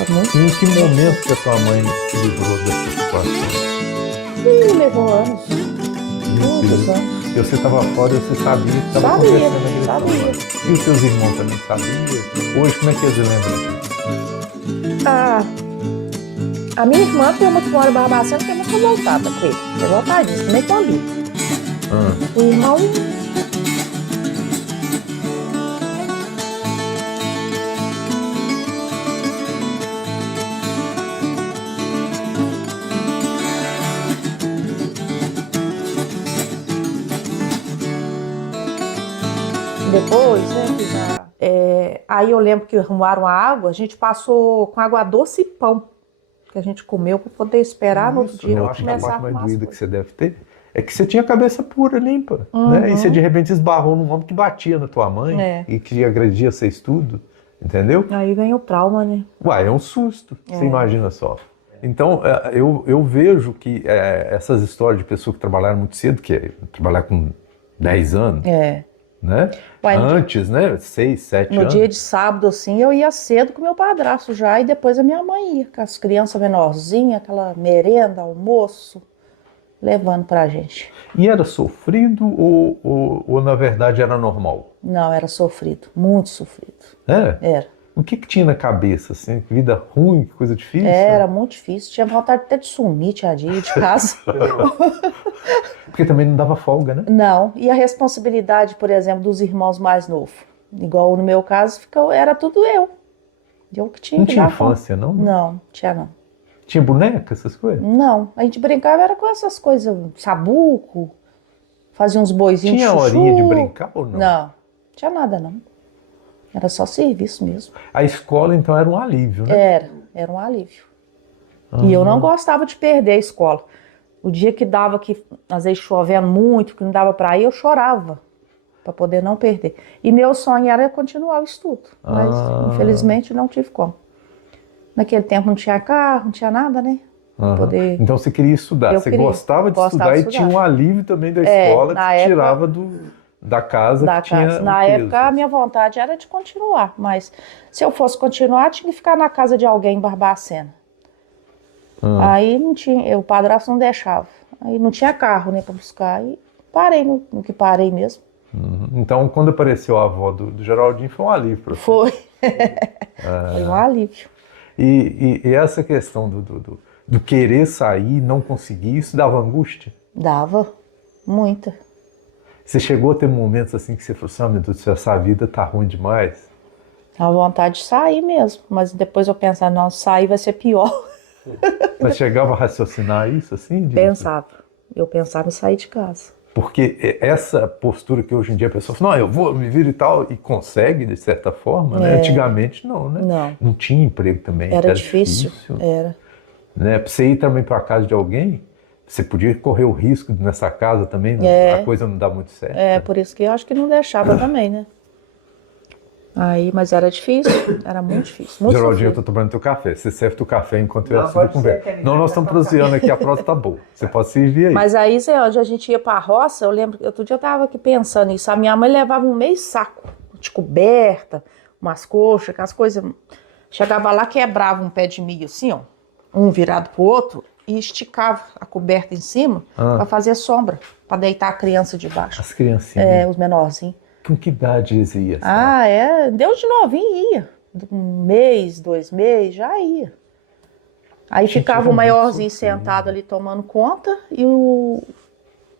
Tá muito. E em que momento que a tua mãe te livrou dessa situação? Ih, levou anos. Meu Muitos Deus. anos. E você estava fora e você sabia que estava Sabia, acontecendo aquele sabia. trauma. E os seus irmãos também sabiam? Hoje, como é que eles lembram disso? A minha irmã tem uma que mora em Barbacena que é muito revoltada com ele. Revoltadíssima, nem comigo. O irmão. Depois, né, que já, aí eu lembro que arrumaram a água, a gente passou com água doce e pão, que a gente comeu para poder esperar no outro dia Eu acho que a começar a parte mais arrumar as doída que coisas. você deve ter é que você tinha a cabeça pura, limpa, né? E você de repente esbarrou num homem que batia na tua mãe É. e que agredia vocês tudo, entendeu? Aí vem o trauma, né? Uai, é um susto, você imagina só. Então, eu vejo que essas histórias de pessoas que trabalharam muito cedo, que é trabalhar com 10 anos, É. né? Uai, Antes, né? 6, 7 No anos. dia de sábado, assim, eu ia cedo com meu padrasto já, e depois a minha mãe ia, com as crianças menorzinhas, aquela merenda, almoço, levando pra gente. E era sofrido ou na verdade era normal? Não, era sofrido, muito sofrido. É? Era. O que tinha na cabeça, assim? Que vida ruim, que coisa difícil? Era muito difícil, tinha vontade até de sumir, tinha dia de casa. Porque também não dava folga, né? Não, e a responsabilidade, por exemplo, dos irmãos mais novos. Igual no meu caso, era tudo eu. Eu que tinha Não que tinha dar conta. infância, não? Não, tinha não. Tinha boneca, essas coisas? Não, a gente brincava era com essas coisas, sabuco, fazia uns boizinhos Tinha de chuchu. horinha de brincar ou não? Não, tinha nada não. Era só serviço mesmo. A escola, então, era um alívio, né? Era um alívio. E eu não gostava de perder a escola. O dia que dava, que às vezes chovendo muito, que não dava para ir, eu chorava para poder não perder. E meu sonho era continuar o estudo, mas infelizmente não tive como. Naquele tempo não tinha carro, não tinha nada, né? Poder... Então você queria estudar, você gostava de estudar e tinha um alívio também da escola que época, tirava da casa que tinha Na o peso. época a minha vontade era de continuar, mas se eu fosse continuar tinha que ficar na casa de alguém em Barbacena. Aí não tinha, o padrasto não deixava, aí não tinha carro, né, para buscar, e parei no que parei mesmo. Então quando apareceu a avó do Geraldinho foi um alívio para você. Foi, foi um alívio. E essa questão do querer sair, não conseguir, isso dava angústia? Dava, muita. Você chegou a ter momentos assim que você falou assim, meu Deus do céu, essa vida tá ruim demais? Dava vontade de sair mesmo, mas depois eu pensava, não, sair vai ser pior. Mas chegava a raciocinar isso assim? Pensava, eu pensava em sair de casa. Porque essa postura que hoje em dia a pessoa fala, não, eu vou me vir e tal, e consegue de certa forma, né? Antigamente não, né? Não tinha emprego também, era difícil. Era. Né? Pra você ir também para a casa de alguém, você podia correr o risco nessa casa também, a coisa não dá muito certo. Por isso que eu acho que não deixava também, né? Aí, mas era difícil, era muito difícil. Muito Geraldinho, eu sofrido. tô tomando teu café. Você serve teu café enquanto eu assino a conversa. Não, nós estamos proseando aqui, a prosa tá boa. Você pode servir aí. Mas aí, Zé, onde a gente ia pra roça, eu lembro, outro dia eu tava aqui pensando nisso, a minha mãe levava um meio saco de coberta, umas coxas, aquelas coisas. Chegava lá, quebrava um pé de milho assim, ó, um virado pro outro, e esticava a coberta em cima pra fazer sombra, pra deitar a criança debaixo. As criancinhas. Os menorzinhos. Com que idade eles iam? Deus de novinho ia. 1 mês, 2 meses, já ia. Aí ficava o maiorzinho sentado ali tomando conta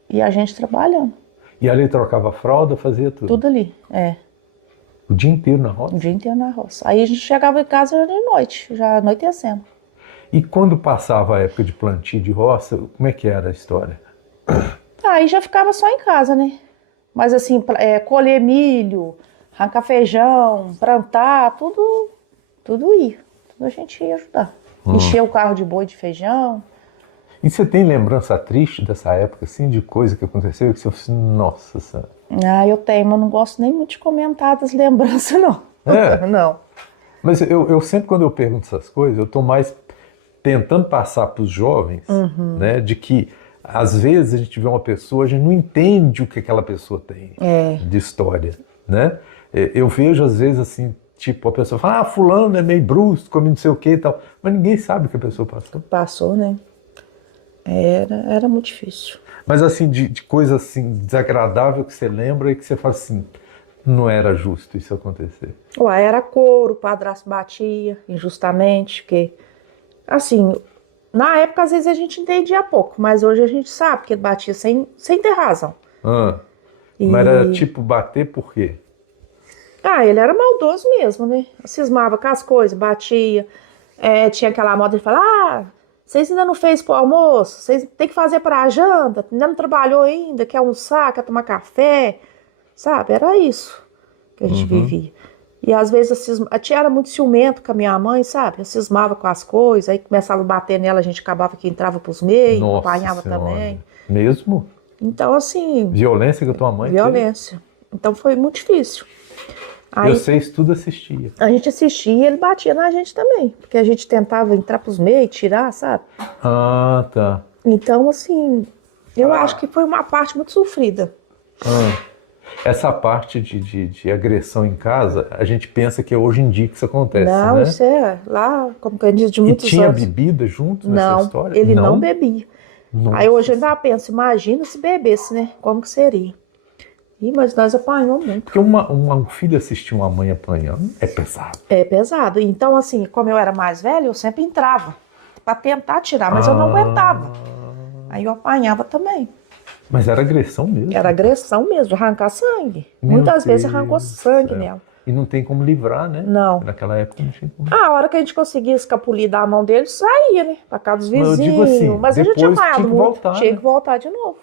e a gente trabalhando. E ali trocava fralda, fazia tudo? Tudo ali, O dia inteiro na roça? O dia inteiro na roça. Aí a gente chegava em casa já de noite, já anoitecendo. E quando passava a época de plantio de roça, como é que era a história? Aí já ficava só em casa, né? Mas assim, colher milho, arrancar feijão, plantar, tudo ia. Tudo a gente ia ajudar. Encher o carro de boi de feijão. E você tem lembrança triste dessa época, assim, de coisa que aconteceu? Que você falou assim, nossa senhora. Eu tenho, mas não gosto nem muito de comentar das lembranças, não. Não. Mas eu sempre, quando eu pergunto essas coisas, eu estou mais tentando passar para os jovens, né, de que às vezes a gente vê uma pessoa, a gente não entende o que aquela pessoa tem de história, né? Eu vejo às vezes assim, Tipo, a pessoa fala, fulano é meio brusco, come não sei o que e tal. Mas ninguém sabe o que a pessoa passou. Passou, né? Era muito difícil. Mas assim, de coisa assim, desagradável que você lembra e que você fala assim, não era justo isso acontecer. Ué, era couro, o padrasto batia injustamente, porque, assim, na época às vezes a gente entendia pouco, mas hoje a gente sabe que ele batia sem ter razão. Mas era tipo bater por quê? Ele era maldoso mesmo, né? Cismava com as coisas, batia. Tinha aquela moda de falar, vocês ainda não fez pro almoço, vocês têm que fazer para a janta, ainda não trabalhou ainda, quer almoçar, quer tomar café, sabe? Era isso que a gente vivia. E às vezes a tia era muito ciumento com a minha mãe, sabe? Cismava com as coisas, aí começava a bater nela, a gente acabava que entrava pros meios, Nossa apanhava Senhora. também. Mesmo? Então, assim... Violência que a tua mãe Violência. Então foi muito difícil. Aí, Vocês tudo assistia. a gente assistia e ele batia na gente também, porque a gente tentava entrar pros meios, tirar, sabe? Ah, tá. Então, assim, eu acho que foi uma parte muito sofrida. Essa parte de agressão em casa, a gente pensa que é hoje em dia que isso acontece, Não, né? isso é lá, como que eu disse, de muitos E tinha anos. bebida junto nessa Não, história? ele não bebia. Nossa. Aí hoje eu ainda penso, imagina se bebesse, né? Como que seria? Mas nós apanhamos muito. Porque um filho assistir uma mãe apanhando é pesado. É pesado. Então, assim, como eu era mais velha, eu sempre entrava pra tentar tirar, mas eu não aguentava. Aí eu apanhava também. Mas era agressão mesmo. Era agressão mesmo, arrancar sangue. Meu Muitas vezes Deus arrancou do sangue céu. nela. E não tem como livrar, né? Não. Naquela época não tinha como. A hora que a gente conseguia escapulir da mão dele, saía, né? Pra casa dos Mas eu vizinhos. digo assim, Mas a gente tinha depois apanhado tinha que muito. voltar, Tinha né? que voltar de novo.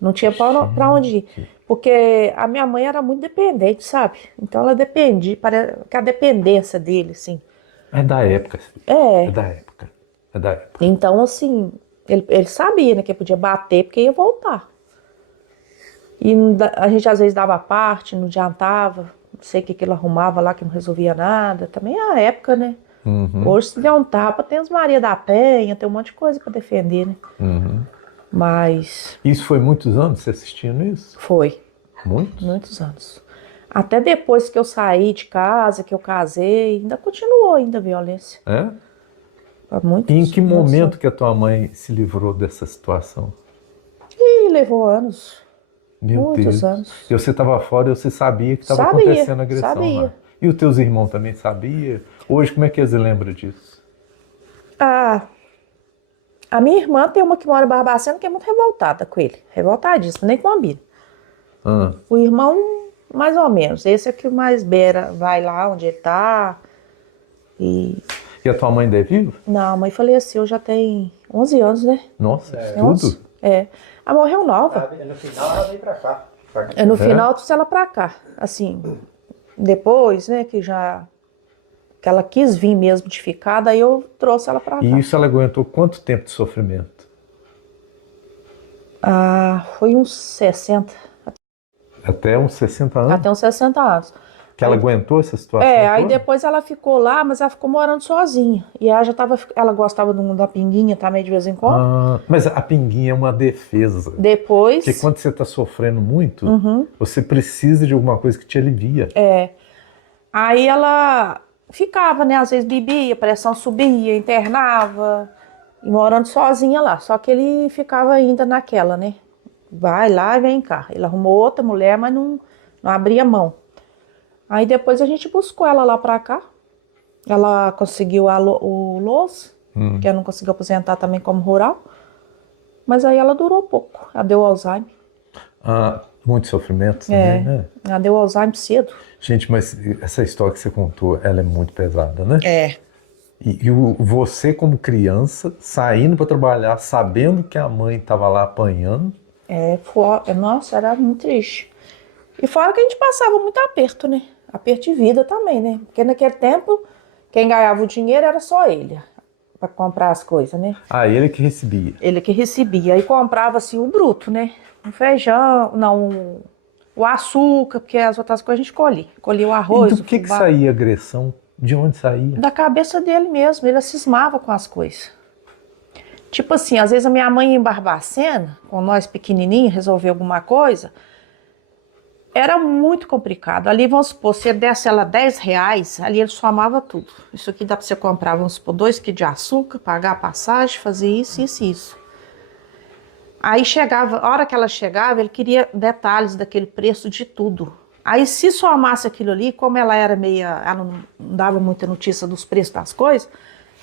Não tinha pra onde ir. Porque a minha mãe era muito dependente, sabe? Então ela dependia, parece que a dependência dele, assim. É da época. É. É da época. É da época. Então, assim, ele sabia, né, que podia bater porque ia voltar. E a gente às vezes dava parte, não adiantava, não sei o que ele arrumava lá que não resolvia nada. Também é a época, né? Hoje, se der um tapa, tem as Maria da Penha, tem um monte de coisa pra defender, né? Mas Isso foi muitos anos você assistindo isso? foi, Muitos? muitos anos. Até depois que eu saí de casa, que eu casei, ainda continuou ainda a violência. É? Há muitos, E em que muitos momento anos. que a tua mãe se livrou dessa situação? Ih, levou anos. Meu Muitos Deus. anos. E você estava fora e você sabia que estava Sabia, acontecendo agressão sabia. lá. E os teus irmãos também sabiam? Hoje, como é que eles lembram disso? A minha irmã tem uma que mora em Barbacena que é muito revoltada com ele. Revoltadíssima, nem combina. O irmão, mais ou menos. Esse é que mais beira, vai lá onde ele tá. E a tua mãe ainda é viva? não, a mãe faleceu já tem 11 anos, né? Nossa, Tem tudo? 11. Ela morreu nova. No final ela veio pra cá. No final trouxe ela pra cá. Assim, depois, né, que ela quis vir mesmo de ficar, daí eu trouxe ela pra cá. E isso ela aguentou quanto tempo de sofrimento? Foi uns 60, Até uns 60 anos? até uns 60 anos. Que ela aguentou essa situação Aí toda? depois ela ficou lá, mas ela ficou morando sozinha. E ela gostava da pinguinha também de vez em quando. Mas a pinguinha é uma defesa. Depois, Porque quando você está sofrendo muito, você precisa de alguma coisa que te alivia. aí ela ficava, né? Às vezes bebia, a pressão subia, internava, e morando sozinha lá. Só que ele ficava ainda naquela, né? Vai lá e vem cá. Ele arrumou outra mulher, mas não abria mão. Aí depois a gente buscou ela lá pra cá. Ela conseguiu o LOAS, que ela não conseguiu aposentar também como rural. Mas aí ela durou pouco. Ela deu Alzheimer. Muito sofrimento também, né? Ela deu Alzheimer cedo. Gente, mas essa história que você contou, ela é muito pesada, né? É. E você como criança, saindo para trabalhar, sabendo que a mãe estava lá apanhando. Nossa, era muito triste. E fora que a gente passava muito aperto, né? Aperto de vida também, né? Porque naquele tempo, quem ganhava o dinheiro era só ele, para comprar as coisas, né? Ele que recebia. Ele que recebia. Aí comprava, assim, o bruto, né? O feijão, não, o açúcar, porque as outras coisas a gente colhia. Colhia o arroz, E do que fubá. saía a agressão? De onde saía? Da cabeça dele mesmo, ele cismava com as coisas. Tipo assim, às vezes a minha mãe ia em Barbacena, com nós pequenininhos, resolver alguma coisa, Era muito complicado. Ali, vamos supor, se ele desse ela R$ 10, ali ele somava tudo. Isso aqui dá para você comprar, vamos supor, 2 quilos de açúcar, pagar a passagem, fazer isso, isso e isso. Aí chegava, a hora que ela chegava, ele queria detalhes daquele preço de tudo. Aí se somasse aquilo ali, como ela era meia, ela não dava muita notícia dos preços das coisas,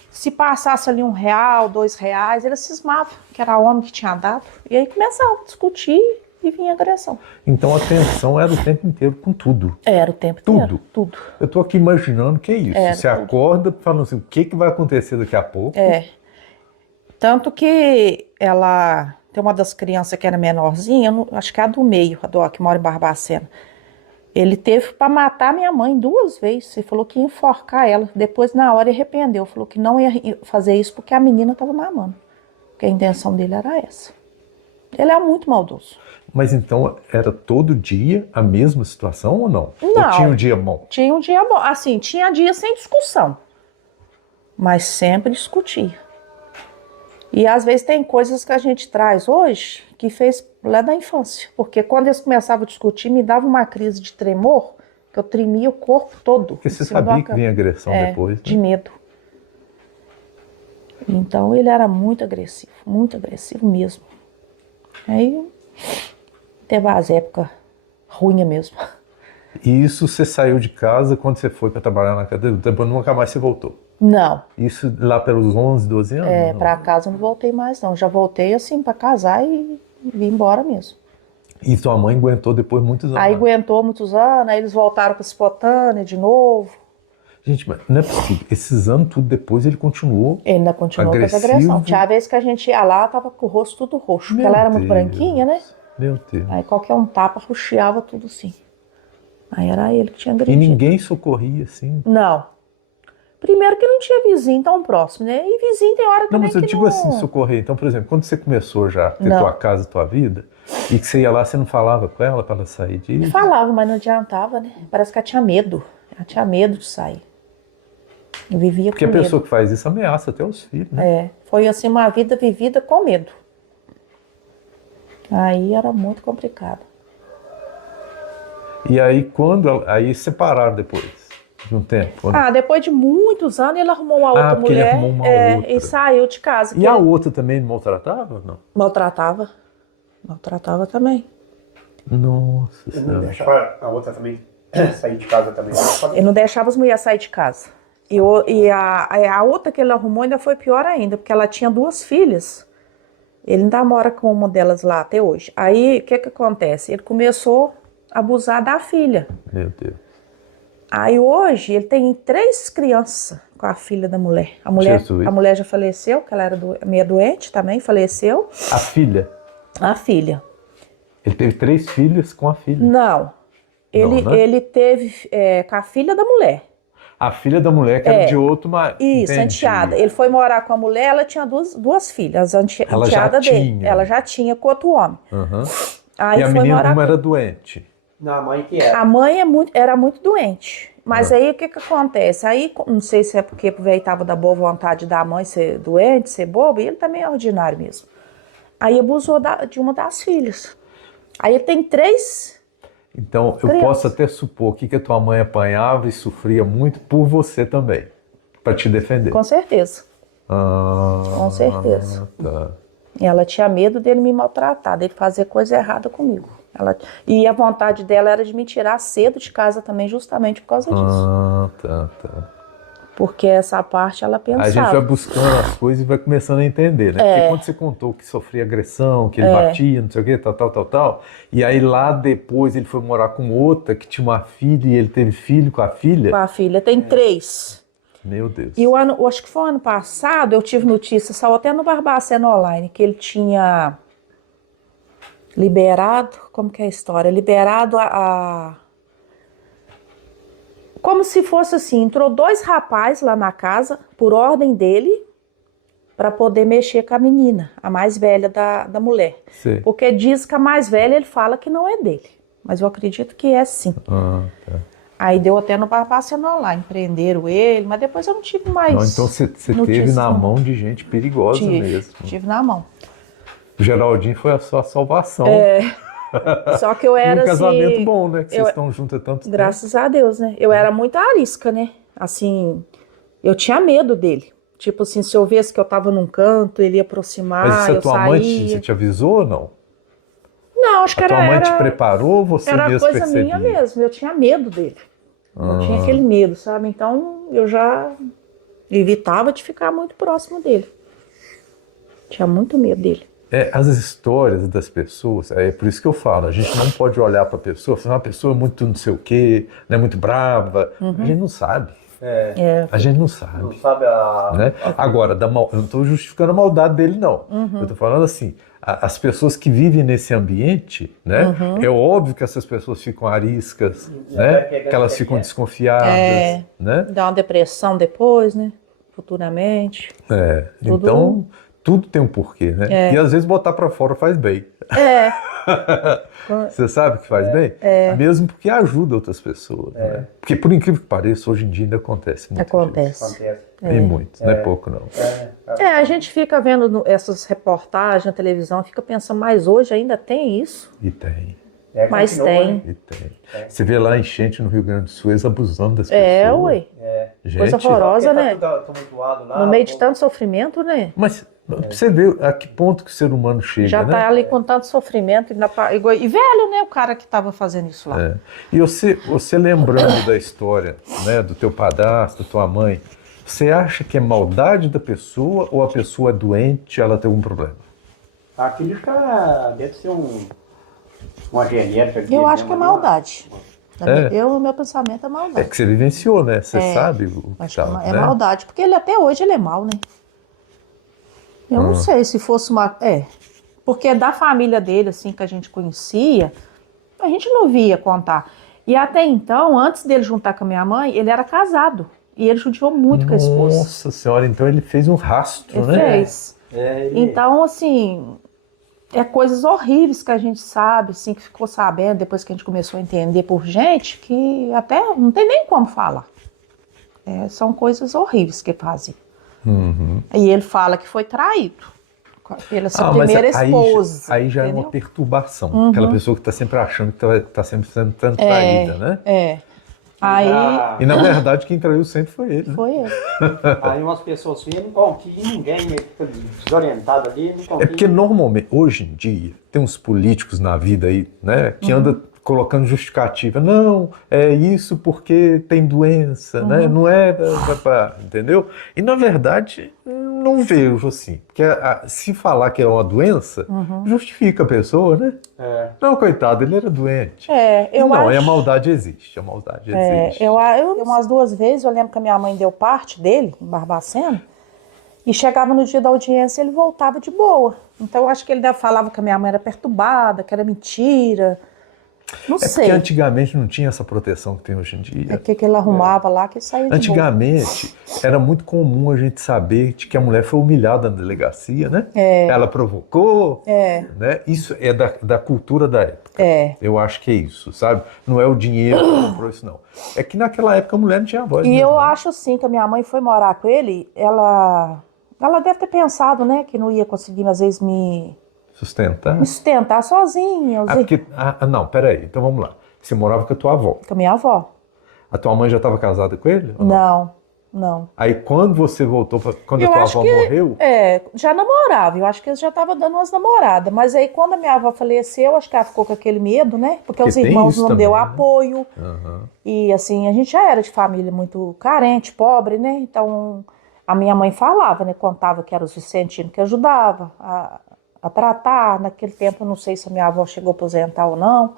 se passasse ali R$ 1, R$ 2, ele cismava, que era homem que tinha dado. E aí começava a discutir e vinha agressão. Então a tensão era o tempo inteiro com tudo. Era o tempo inteiro. Tudo. Eu tô aqui imaginando que é isso. Era Você tudo. acorda falando assim, o que vai acontecer daqui a pouco? Tanto que ela tem uma das crianças que era menorzinha, acho que é a do meio, que mora em Barbacena. Ele teve para matar minha mãe 2 vezes. Ele falou que ia enforcar ela. Depois, na hora, ele arrependeu. Falou que não ia fazer isso porque a menina estava mamando. Porque a intenção dele era essa. Ele é muito maldoso. Mas então era todo dia a mesma situação ou não? Não. Ou tinha um dia bom? Tinha um dia bom. Assim, tinha dia sem discussão. Mas sempre discutia. E às vezes tem coisas que a gente traz hoje que fez lá da infância. Porque quando eles começavam a discutir, me dava uma crise de tremor, que eu tremia o corpo todo. Porque você sabia que vinha agressão depois, né? De medo. Então ele era muito agressivo mesmo. Aí teve as épocas ruins mesmo. E isso você saiu de casa quando você foi para trabalhar na cadeia, depois nunca mais você voltou? Não. Isso lá pelos 11, 12 anos? Para casa eu não voltei mais não. Já voltei assim para casar e vim embora mesmo. E sua mãe aguentou depois muitos anos? Aí aguentou muitos anos, aí eles voltaram para Spotânia de novo. Gente, mas não é possível. Esses anos tudo depois ele continuou. Ele ainda continuou com essa agressão. Tinha vez que a gente ia lá, tava com o rosto tudo roxo. Porque ela era muito branquinha, né? Meu Deus. Aí qualquer um tapa, ruxeava tudo assim. Aí era ele que tinha agredido. E ninguém socorria assim? Não. Primeiro que não tinha vizinho tão próximo, né? E vizinho tem hora também não, mas eu que digo não... assim, socorrer. Então, por exemplo, quando você começou já a ter tua casa, tua vida, e que você ia lá, você não falava com ela para ela sair disso? Falava, mas não adiantava, né? Parece que ela tinha medo. Ela tinha medo de sair. Eu vivia Porque com medo. a pessoa que faz isso ameaça até os filhos, né? Foi assim uma vida vivida com medo. Aí era muito complicado. E aí aí separaram depois de um tempo? Depois de muitos anos ele arrumou uma outra porque mulher. ele arrumou uma outra. E saiu de casa. E a outra também maltratava ou não? Maltratava. Maltratava também. Nossa Ele não Senhora. deixava a outra também sair de casa também. Ele não deixava as mulheres sair de casa. E a outra que ele arrumou ainda foi pior ainda, porque ela tinha 2 filhas. Ele ainda mora com uma delas lá até hoje. Aí, o que acontece? Ele começou a abusar da filha. Meu Deus. Aí hoje ele tem 3 crianças com a filha da mulher. A mulher já faleceu, porque ela era meio doente também, faleceu. A filha? A filha. Ele teve 3 filhas com a filha? Não. Ele teve com a filha da mulher. A filha da mulher que era de outro marido. Isso, enteada. Ele foi morar com a mulher, ela tinha duas filhas, a enteada dele. Ela já tinha com outro homem. Uhum. Aí e a menina como era doente? Não, a mãe que era. A mãe era muito doente. Mas aí o que acontece? Aí, não sei se é porque aproveitava da boa vontade da mãe ser doente, ser boba, e ele também é ordinário mesmo. Aí abusou de uma das filhas. Aí ele tem 3... Então, eu posso até supor que a tua mãe apanhava e sofria muito por você também, para te defender. Com certeza. Com certeza. Tá. E ela tinha medo dele me maltratar, dele fazer coisa errada comigo. E a vontade dela era de me tirar cedo de casa também, justamente por causa disso. Tá. Porque essa parte ela pensava. A gente vai buscando as coisas e vai começando a entender, né? Porque quando você contou que sofria agressão, que ele batia, não sei o quê, tal. E aí lá depois ele foi morar com outra que tinha uma filha e ele teve filho com a filha. Com a filha, tem 3. Meu Deus. E acho que foi o ano passado, eu tive notícia, saiu até no Barbacena Online, que ele tinha liberado, como que é a história? Liberado como se fosse assim, entrou 2 rapazes lá na casa, por ordem dele, para poder mexer com a menina, a mais velha da mulher. Sim. Porque diz que a mais velha ele fala que não é dele, mas eu acredito que é sim. Tá. Aí deu até no Barbacena Online, prenderam ele, mas depois eu não tive mais. Não, então você teve na mão de gente perigosa mesmo. Tive na mão. O Geraldinho foi a sua salvação. Só que eu era um casamento assim... bom, né? Que vocês estão juntos há tanto tempo. Graças a Deus, né? Eu era muito arisca, né? Assim, eu tinha medo dele. Tipo assim, se eu visse que eu tava num canto, ele ia aproximar, Mas isso eu a tua mãe saía. te avisou ou não? Não, acho que A tua mãe te era preparou ou você era mesmo coisa percebia? minha mesmo. Eu tinha medo dele. Eu tinha aquele medo, sabe? Então, eu já evitava de ficar muito próximo dele. Tinha muito medo dele. As histórias das pessoas, é por isso que eu falo, a gente não pode olhar para a pessoa, falar uma pessoa muito não sei o quê, né, muito brava, a gente não sabe. A gente não sabe. Não sabe Né? Agora, eu não estou justificando a maldade dele, não. Eu estou falando assim, as pessoas que vivem nesse ambiente, né? É óbvio que essas pessoas ficam ariscas, né? Que elas ficam desconfiadas, né? Dá uma depressão depois, né? Futuramente. Então, tudo tem um porquê, né? E às vezes botar para fora faz bem. Você sabe que faz bem? Mesmo porque ajuda outras pessoas. Né? Porque, por incrível que pareça, hoje em dia ainda acontece muito. Acontece. Tem muito, não é pouco, não. A gente fica vendo essas reportagens na televisão, fica pensando, mas hoje ainda tem isso? E tem. Mas continua, tem. né? E tem. Você vê lá enchente no Rio Grande do Sul, eles abusando das pessoas. Ué. Gente, Coisa horrorosa, Porque né? tá tudo tumultuado lá, No meio de pô. tanto sofrimento, né? Mas você vê a que ponto que o ser humano chega, Já né? tá ali com tanto sofrimento. E velho, né? O cara que tava fazendo isso lá. E você lembrando da história, né, do teu padrasto, da tua mãe, você acha que é maldade da pessoa ou a pessoa é doente, ela tem algum problema? Aquilo já deve ser uma genética. Eu acho que é maldade. É? O meu pensamento é É maldade. que você vivenciou, né? Você sabe o que Acho tal, que é né? maldade, porque ele até hoje ele é mau, né? Eu não sei se fosse uma... porque da família dele, assim, que a gente conhecia, a gente não via contar. E até então, antes dele juntar com a minha mãe, ele era casado. E ele judiou muito com a esposa. Nossa senhora, então ele fez um rastro, Ele né? fez. Então, assim, coisas horríveis que a gente sabe, assim, que ficou sabendo depois que a gente começou a entender por gente, que até não tem nem como falar. São coisas horríveis que fazem. E ele fala que foi traído pela sua primeira esposa. Aí já é uma perturbação. Aquela pessoa que está sempre achando que está sempre sendo traída, né? Aí E na verdade quem traiu sempre foi ele. Né? foi ele. Aí umas pessoas assim, não confia em ninguém, fica desorientado ali, não confia. É porque normalmente, hoje em dia, tem uns políticos na vida aí, né, que andam colocando justificativa. Não, é isso porque tem doença, né? Não é, entendeu? E na verdade, não vejo assim. Porque se falar que é uma doença, justifica a pessoa, né? Não, coitado, ele era doente. Eu não, acho... a maldade existe, a maldade existe. Eu umas 2 vezes, eu lembro que a minha mãe deu parte dele, em Barbacena, e chegava no dia da audiência ele voltava de boa. Então eu acho que ele falava que a minha mãe era perturbada, que era mentira. Não sei. Porque antigamente não tinha essa proteção que tem hoje em dia. O que ele arrumava lá que saía de boa. Antigamente era muito comum a gente saber de que a mulher foi humilhada na delegacia, né? Ela provocou, né? Isso é da cultura da época. Eu acho que é isso, sabe? Não é o dinheiro que comprou isso, não. É que naquela época a mulher não tinha voz. E mesmo, eu né? acho assim que a minha mãe foi morar com ele, ela deve ter pensado, né, que não ia conseguir às vezes me sustentar sozinha. Não, peraí, então vamos lá. Você morava com a tua avó. Com a minha avó. A tua mãe já estava casada com ele? ou Não. Aí quando você voltou, quando a tua avó morreu... Já namorava, eu acho que eles já estavam dando umas namoradas, mas aí quando a minha avó faleceu, acho que ela ficou com aquele medo, né? Porque os irmãos não deu apoio, e assim, a gente já era de família muito carente, pobre, né? Então, a minha mãe falava, né? Contava que era os vicentinos que ajudavam a tratar, naquele tempo, eu não sei se a minha avó chegou a aposentar ou não.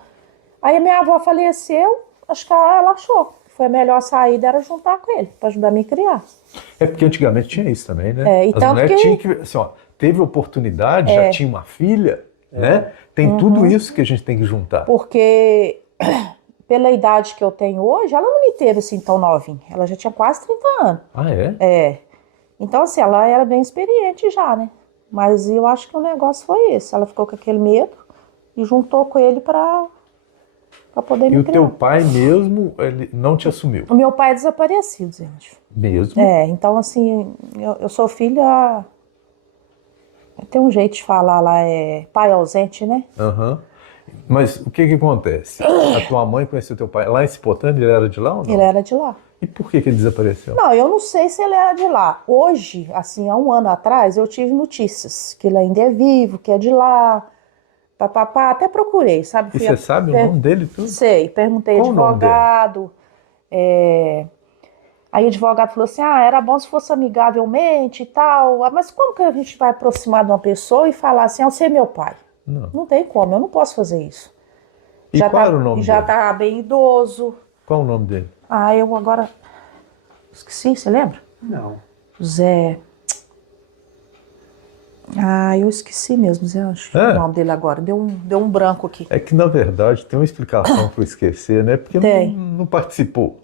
Aí a minha avó faleceu, acho que ela achou. Foi a melhor saída era juntar com ele, para ajudar a me criar. É porque antigamente tinha isso também, né? E as mulheres tinham que... Assim, ó, teve oportunidade, já tinha uma filha, né? Tem tudo isso que a gente tem que juntar. Porque, pela idade que eu tenho hoje, ela não me teve assim tão novinha. Ela já tinha quase 30 anos. Ah, é? Então, assim, ela era bem experiente já, né? Mas eu acho que o negócio foi esse. Ela ficou com aquele medo e juntou com ele para poder me criar. E o teu pai mesmo, ele não te assumiu? O meu pai é desaparecido, gente. Mesmo? Então assim, eu sou filha... Tem um jeito de falar lá, pai ausente, né? Mas o que acontece? A tua mãe conheceu teu pai lá em Cipotânea, ele era de lá ou não? Ele era de lá. E por que ele desapareceu? Não, eu não sei se ele era de lá. Hoje, assim, há um ano atrás, eu tive notícias que ele ainda é vivo, que é de lá, papapá, até procurei, sabe? E você sabe o nome dele e tudo? Sei, perguntei ao Qual o nome advogado. Aí o advogado falou assim, era bom se fosse amigavelmente e tal. Mas como que a gente vai aproximar de uma pessoa e falar assim, você é meu pai? Não. Não tem como, eu não posso fazer isso. E qual era o nome já dele? tá bem idoso. Qual o nome dele? Eu agora esqueci, você lembra? Não. Zé. Eu esqueci mesmo, Zé. Acho que o nome dele agora. Deu um branco aqui. É que, na verdade, tem uma explicação para eu esquecer, né? Porque Tem. não participou.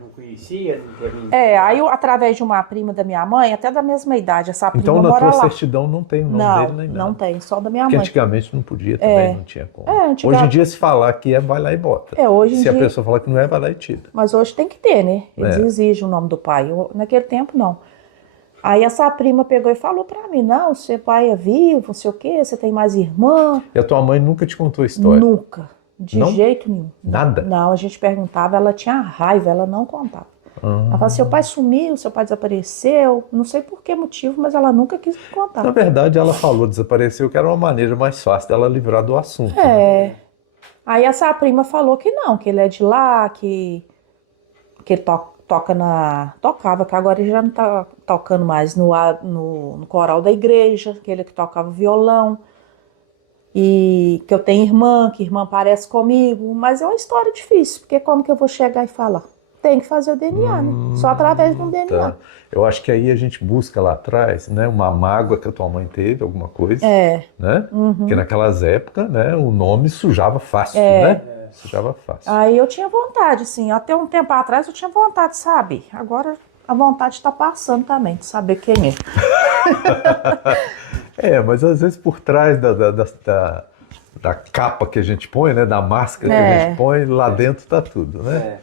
Não conhecia, não teve... Aí eu, através de uma prima da minha mãe, até da mesma idade, essa prima Então, na mora tua lá. certidão não tem o nome dele nem nada. Não tem, só da minha Porque mãe. antigamente não podia também, não tinha como. Hoje em dia, se falar que vai lá e bota. Hoje em se a dia... pessoa falar que não é, vai lá e tira. Mas hoje tem que ter, né? Eles exigem o nome do pai. Naquele tempo, não. Aí essa prima pegou e falou pra mim, não, seu pai é vivo, não sei o quê, você tem mais irmã. E a tua mãe nunca te contou a história? Nunca. De jeito nenhum. Nada? Não, a gente perguntava, ela tinha raiva, ela não contava. Ela falava, seu pai sumiu, seu pai desapareceu, não sei por que motivo, mas ela nunca quis me contar. Na verdade, ela falou desapareceu, que era uma maneira mais fácil dela livrar do assunto. Né? Aí essa prima falou que não, que ele é de lá, que ele tocava, que agora ele já não tá tocando mais no coral da igreja, que ele que tocava violão. E que eu tenho irmã, que irmã parece comigo, mas é uma história difícil, porque como que eu vou chegar e falar? Tem que fazer o DNA, né? Só através de um DNA. Tá. Eu acho que aí a gente busca lá atrás, né, uma mágoa que a tua mãe teve, alguma coisa, né? Porque naquelas épocas, né, o nome sujava fácil, né? Sujava fácil. Aí eu tinha vontade, assim, até um tempo atrás eu tinha vontade de saber. Agora a vontade está passando também, de saber quem é. Mas às vezes por trás da capa que a gente põe, né, da máscara que a gente põe, lá dentro tá tudo, né?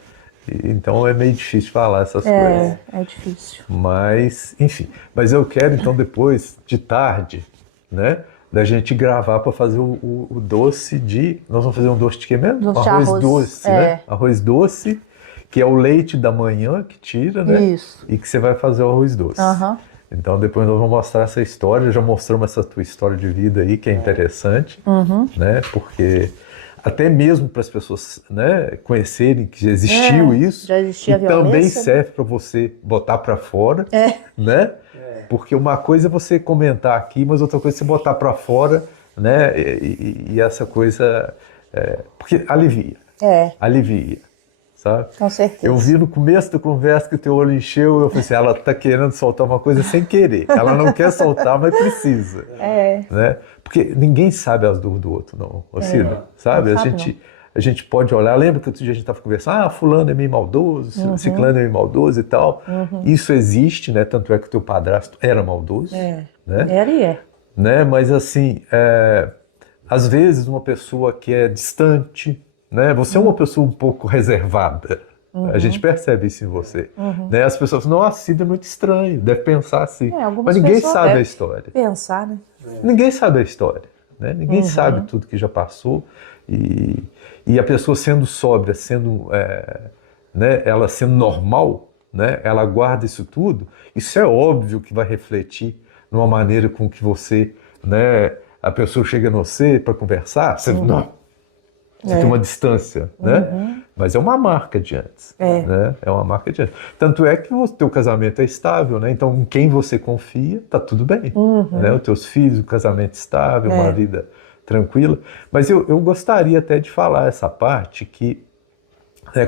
Então é meio difícil falar essas coisas. É difícil. Mas, enfim. Mas eu quero, então, depois, de tarde, né, da gente gravar para fazer o doce de... Nós vamos fazer um doce de quê mesmo? Doce de arroz doce, né? Arroz doce, que é o leite da manhã que tira, né? Isso. E que você vai fazer o arroz doce. Então, depois nós vamos mostrar essa história. Já mostramos essa tua história de vida aí, que é interessante, né? Porque... até mesmo para as pessoas, né, conhecerem que já existiu isso, já existia e a violência, também serve para você botar para fora, né? Porque uma coisa é você comentar aqui, mas outra coisa é você botar para fora, né? E essa coisa, porque alivia, alivia, sabe? Com certeza. Eu vi no começo da conversa que o teu olho encheu, eu falei assim, ela está querendo soltar uma coisa sem querer, ela não quer soltar, mas precisa, né? Porque ninguém sabe as dores do outro, não, Cida, sabe? A gente pode olhar, lembra que outro dia a gente estava conversando, fulano é meio maldoso, ciclano é meio maldoso e tal. Isso existe, né? Tanto é que o teu padrasto era maldoso. Né? Era e é. Né? Mas assim, às vezes uma pessoa que é distante, né? Você é uma pessoa um pouco reservada. A gente percebe isso em você. Né? As pessoas falam, nossa, Cida é muito estranho, deve pensar assim. Mas ninguém sabe a história. Pensar, né? Ninguém sabe a história, né? Ninguém sabe tudo que já passou e a pessoa sendo sóbria, sendo, né, ela sendo normal, né, ela guarda isso tudo, isso é óbvio que vai refletir numa maneira com que você, né, a pessoa chega no você para conversar, você tem uma distância, né? Mas é uma marca de antes, né? É uma marca de antes. Tanto é que o teu casamento é estável, né? Então, em quem você confia, tá tudo bem, né? Os teus filhos, o casamento estável, uma vida tranquila. Mas eu gostaria até de falar essa parte que,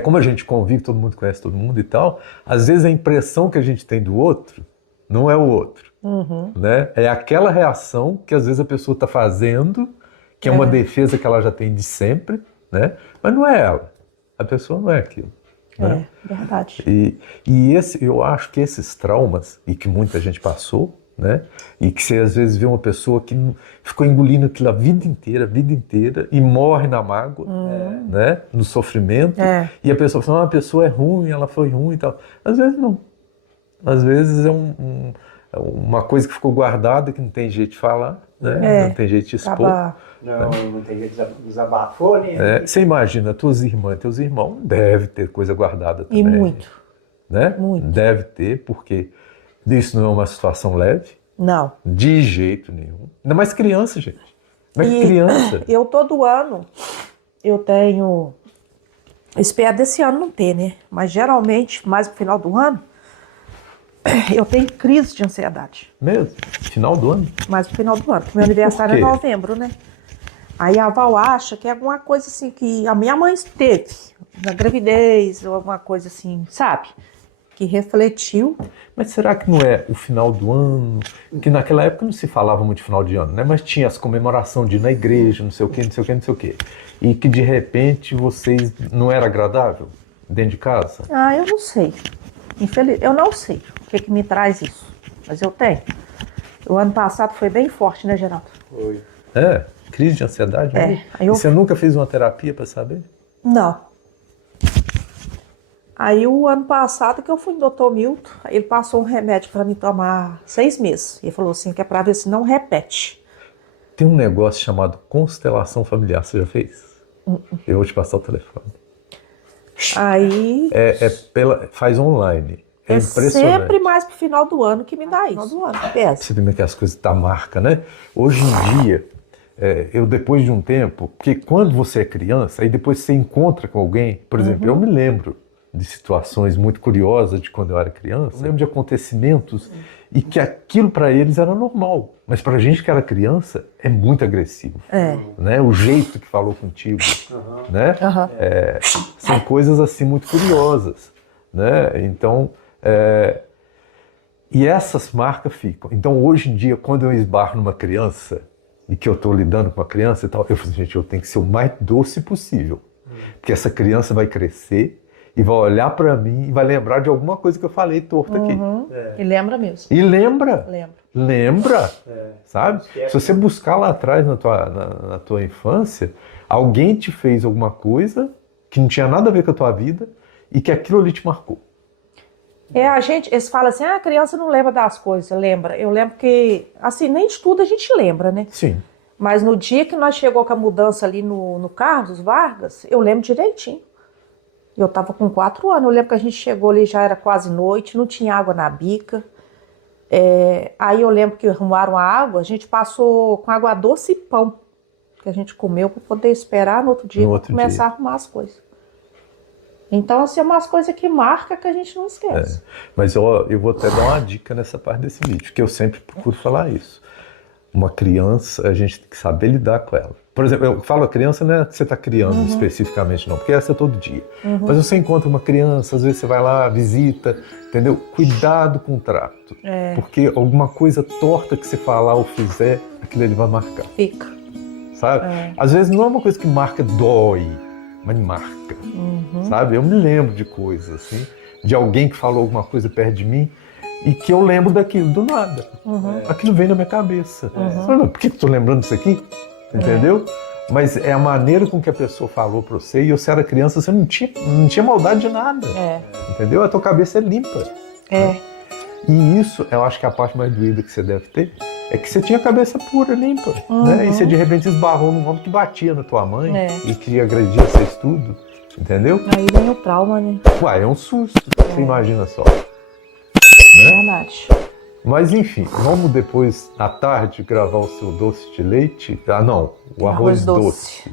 como a gente convive, todo mundo conhece todo mundo e tal, às vezes a impressão que a gente tem do outro não é o outro, né? É aquela reação que às vezes a pessoa está fazendo, que é uma defesa que ela já tem de sempre, né? Mas não é ela. A pessoa não é aquilo. Né? Verdade. E eu acho que esses traumas, e que muita gente passou, né? E que você às vezes vê uma pessoa que ficou engolindo aquilo a vida inteira, e morre na mágoa, né? No sofrimento, e a pessoa fala, a pessoa é ruim, ela foi ruim e tal. Às vezes não. Às vezes uma coisa que ficou guardada, que não tem jeito de falar, né? Não tem jeito de expor. Acaba... Não tem jeito de desabafou, né? Você imagina, tuas irmãs, teus irmãos, deve ter coisa guardada também. E muito. Né? Muito. Deve ter, porque isso não é uma situação leve, Não. de jeito nenhum. Ainda mais criança, gente. Mas criança. Eu todo ano, eu tenho... Espero desse ano não ter, né? Mas geralmente, mais pro final do ano, eu tenho crise de ansiedade. Mesmo? Final do ano? Mais pro final do ano. Meu aniversário é quê? novembro, né? Aí a Val acha que é alguma coisa assim que a minha mãe teve na gravidez, ou alguma coisa assim, sabe? Que refletiu. Mas será que não é o final do ano? Que naquela época não se falava muito de final de ano, né? Mas tinha as comemorações de ir na igreja, não sei o quê, não sei o quê, não sei o quê. E que de repente vocês não era agradável dentro de casa? Ah, eu não sei. Eu não sei o que me traz isso. Mas eu tenho. O ano passado foi bem forte, né, Geraldo? Foi. É, crise de ansiedade? É, Né? aí eu- E você nunca fez uma terapia para saber? Não. Aí o ano passado que eu fui no Dr. Milton, ele passou um remédio para me tomar 6 meses. E ele falou assim, que é para ver se não repete. Tem um negócio chamado constelação familiar, você já fez? Eu vou te passar o telefone. Aí Faz online. É é impressionante. sempre mais pro final do ano que me dá isso. Final do ano, pesa. Você vê que as coisas da marca, né? Hoje em dia, eu depois de um tempo, porque quando você é criança, aí depois você encontra com alguém, por exemplo, eu me lembro de situações muito curiosas de quando eu era criança, eu lembro de acontecimentos e que aquilo para eles era normal, mas para a gente que era criança é muito agressivo, né? O jeito que falou contigo, né? São coisas assim muito curiosas, né? Então, e essas marcas ficam. Então, hoje em dia, quando eu esbarro numa criança e que eu estou lidando com uma criança e tal, eu falo, gente, eu tenho que ser o mais doce possível, porque essa criança vai crescer e vai olhar para mim e vai lembrar de alguma coisa que eu falei torto aqui. E lembra mesmo. E lembra. Lembra. Lembra, sabe? Se você buscar lá atrás na tua infância, alguém te fez alguma coisa que não tinha nada a ver com a tua vida e que aquilo ali te marcou. Eles falam assim, a criança não lembra das coisas, lembra. Eu lembro que, assim, nem de tudo a gente lembra, né? Sim. Mas no dia que nós chegou com a mudança ali no Carlos Vargas, eu lembro direitinho. Eu tava com 4 anos, eu lembro que a gente chegou ali, já era quase noite, não tinha água na bica. Aí eu lembro que arrumaram a água, a gente passou com água doce e pão, que a gente comeu para poder esperar no outro dia pra começar a arrumar as coisas. Então, assim, é umas coisas que marca que a gente não esquece. Mas eu vou até dar uma dica nessa parte desse vídeo, que eu sempre procuro falar isso. Uma criança, a gente tem que saber lidar com ela. Por exemplo, eu falo a criança, não é que você está criando especificamente, não, porque essa é todo dia. Mas você encontra uma criança, às vezes você vai lá, visita, entendeu? Cuidado com o trato. Porque alguma coisa torta que você falar ou fizer, aquilo ele vai marcar. Fica. Sabe? Às vezes não é uma coisa que marca, dói, mas marca. Sabe? Eu me lembro de coisas, assim, de alguém que falou alguma coisa perto de mim e que eu lembro daquilo do nada. Aquilo vem na minha cabeça. Por que eu estou lembrando disso aqui? Entendeu? Mas é a maneira com que a pessoa falou para você, e você era criança, você não tinha maldade de nada. Entendeu? A tua cabeça é limpa. E isso, eu acho que é a parte mais doída que você deve ter, é que você tinha a cabeça pura, limpa. Né? E você de repente esbarrou num homem que batia na tua mãe e que agredia vocês tudo. Entendeu? Aí vem o trauma, né? Uai, é um susto. Você imagina só. Verdade. Mas enfim, vamos depois, à tarde, gravar o seu doce de leite. Ah, não, o arroz doce.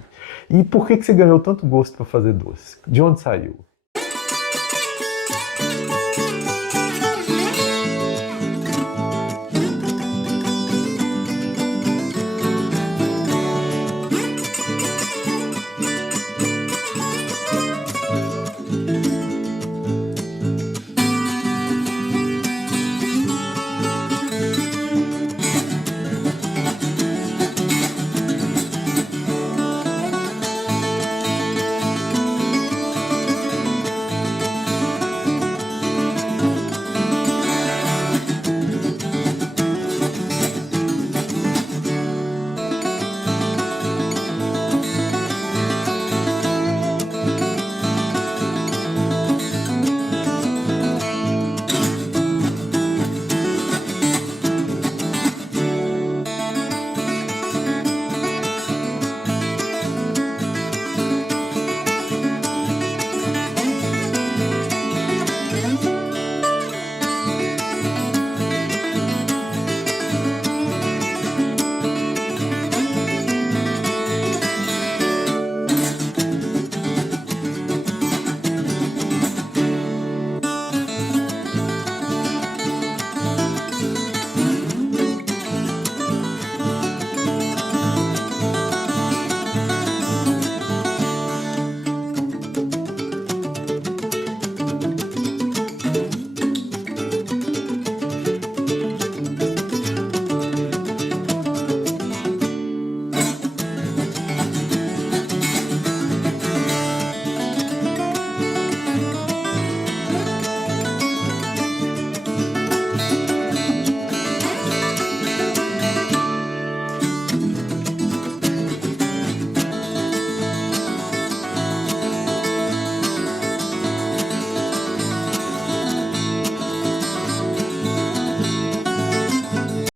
E por que você ganhou tanto gosto para fazer doce? De onde saiu?